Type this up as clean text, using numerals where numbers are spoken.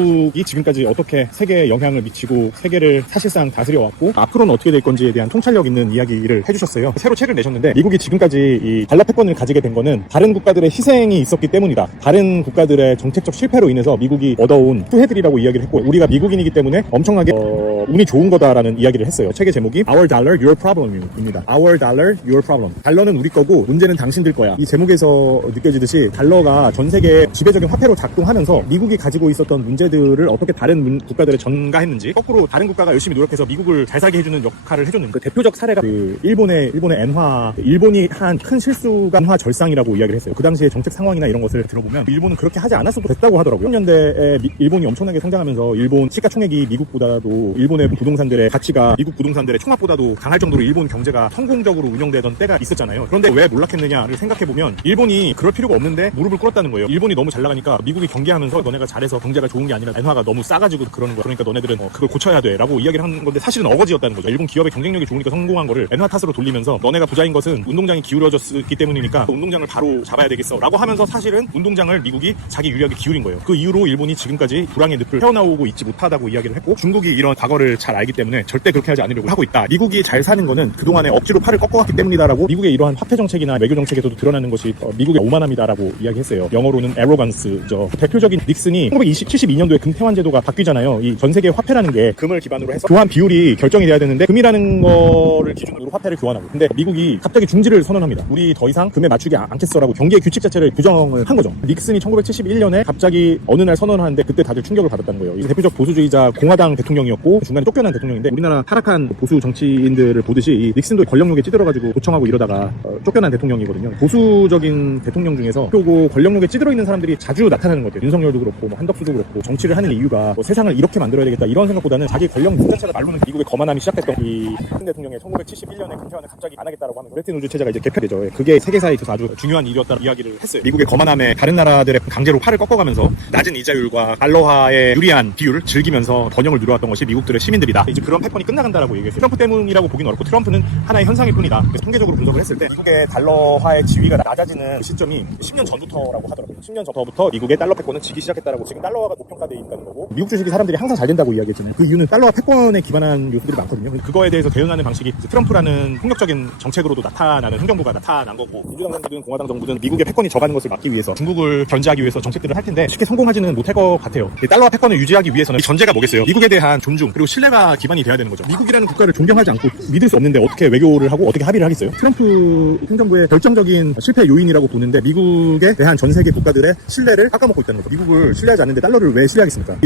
미국이 지금까지 어떻게 세계에 영향을 미치고 세계를 사실상 다스려왔고 앞으로는 어떻게 될 건지에 대한 통찰력 있는 이야기를 해주셨어요. 새로 책을 내셨는데 미국이 지금까지 이 달러 패권을 가지게 된 거는 다른 국가들의 희생이 있었기 때문이다. 다른 국가들의 정책적 실패로 인해서 미국이 얻어온 후회들이라고 이야기를 했고 우리가 미국인이기 때문에 엄청나게 운이 좋은 거다라는 이야기를 했어요. 책의 제목이 Our Dollar, Your Problem입니다. Our Dollar, Your Problem. 달러는 우리 거고 문제는 당신들 거야. 이 제목에서 느껴지듯이 달러가 전 세계의 지배적인 화폐로 작동하면서 미국이 가지고 있었던 문제들을 어떻게 다른 국가들에 전가했는지 거꾸로 다른 국가가 열심히 노력해서 미국을 잘 살게 해주는 역할을 해줬는 그 대표적 사례가 그 일본의 엔화, 일본이 한 큰 실수가 엔화 절상이라고 이야기를 했어요. 그 당시의 정책 상황이나 이런 것을 들어보면 일본은 그렇게 하지 않았어도 됐다고 하더라고요. 10년대에 일본이 엄청나게 성장하면서 일본 시가총액이 미국보다도 일본의 부동산들의 가치가 미국 부동산들의 총합보다도 강할 정도로 일본 경제가 성공적으로 운영되던 때가 있었잖아요. 그런데 왜 몰락했느냐를 생각해보면 일본이 그럴 필요가 없는데 무릎을 꿇었다는 거예요. 일본이 너무 잘 나가니까 미국이 경계하면서 너네가 잘해서 경제가 좋은 게 아니라 엔화가 너무 싸가지고 그러는 거야. 그러니까 너네들은 그걸 고쳐야 돼 라고 이야기를 한 건데 사실은 어거지였다는 거죠. 일본 기업의 경쟁력이 좋으니까 성공한 거를 엔화 탓으로 돌리면서 너네가 부자인 것은 운동장이 기울어졌기 때문이니까 운동장을 바로 잡아야 되겠어 라고 하면서 사실은 운동장을 미국이 자기 유리하게 기울인 거예요. 그 이후로 일본이 지금까지 불황의 늪을 헤어나오고 있지 못하다고 이야기를 했고 중국이 이런 과거를 잘 알기 때문에 절대 그렇게 하지 않으려고 하고 있다. 미국이 잘 사는 거는 그동안에 억지로 팔을 꺾어왔기 때문이다라고 미국의 이러한 화폐 정책이나 외교 정책에서도 드러나는 것이 미국의 오만함이다라고 이야기했어요. 영어로는 arrogance죠. 대표적인 닉슨이 1972년도에 금태환 제도가 바뀌잖아요. 이 전 세계 화폐라는 게 금을 기반으로 해서 교환 비율이 결정이 돼야 되는데 금이라는 거를 기준으로 화폐를 교환하고 근데 미국이 갑자기 중지를 선언합니다. 우리 더 이상 금에 맞추지 않겠어라고 경기의 규칙 자체를 규정을 한 거죠. 닉슨이 1971년에 갑자기 어느 날 선언하는데 그때 다들 충격을 받았다는 거예요. 이 대표적 보수주의자 공화당 대통령이었고 중간에 쫓겨난 대통령인데 우리나라 타락한 보수 정치인들을 보듯이 이 닉슨도 권력욕에 찌들어가지고 도청하고 이러다가 쫓겨난 대통령이거든요. 보수적인 대통령 중에서 표고 권력욕에 찌들어 있는 사람들이 자주 나타나는 것 같아요. 윤석열도 그렇고 뭐 한덕수도 그렇고 정치를 하는 이유가 뭐 세상을 이렇게 만들어야 되겠다 이런 생각보다는 자기 권력욕 자체가 말로는 미국의 거만함이 시작했던 이 대통령의 1971년에 금태환을 갑자기 안 하겠다라고 하면 브레튼 우주 체제가 이제 개편되죠. 그게 세계사에 있어서 아주 중요한 일이었다는 이야기를 했어요. 미국의 거만함에 다른 나라들의 강제로 팔을 꺾어가면서 낮은 이자율과 달러화의 유리한 비율을 즐기면서 번영을 누려왔던 것이 미국들의 시민들이다. 이제 그런 패권이 끝나간다라고 얘기했어요. 트럼프 때문이라고 보긴 어렵고 트럼프는 하나의 현상일 뿐이다. 그래서 통계적으로 분석을 했을 때 미국의 달러화의 지위가 낮아지는 시점이 10년 전부터라고 하더라고요. 10년 전부터 미국의 달러 패권은 지기 시작했다라고 지금 달러화가 고평가되어 있다는 거고 미국 주식이 사람들이 항상 잘 된다고 이야기했잖아요. 그 이유는 달러화 패권에 기반한 요소들이 많거든요. 그거에 대해서 대응하는 방식이 트럼프라는 폭력적인 정책으로도 나타나는 행정부가 나타난 거고 민주당 정부든 공화당 정부든 미국의 패권이 져가는 것을 막기 위해서 중국을 견제하기 위해서 정책들을 할 텐데 쉽게 성공하지는 못할 것 같아요. 달러화 패권을 유지하기 위해서는 전제가 뭐겠어요? 미국에 대한 존중 그리고 신뢰가 기반이 돼야 되는 거죠. 미국이라는 국가를 존경하지 않고 믿을 수 없는데 어떻게 외교를 하고 어떻게 합의를 하겠어요? 트럼프 행정부의 결정적인 실패 요인이라고 보는데 미국에 대한 전 세계 국가들의 신뢰를 깎아먹고 있다는 거죠. 미국을 신뢰하지 않는데 달러를 왜 신뢰하겠습니까?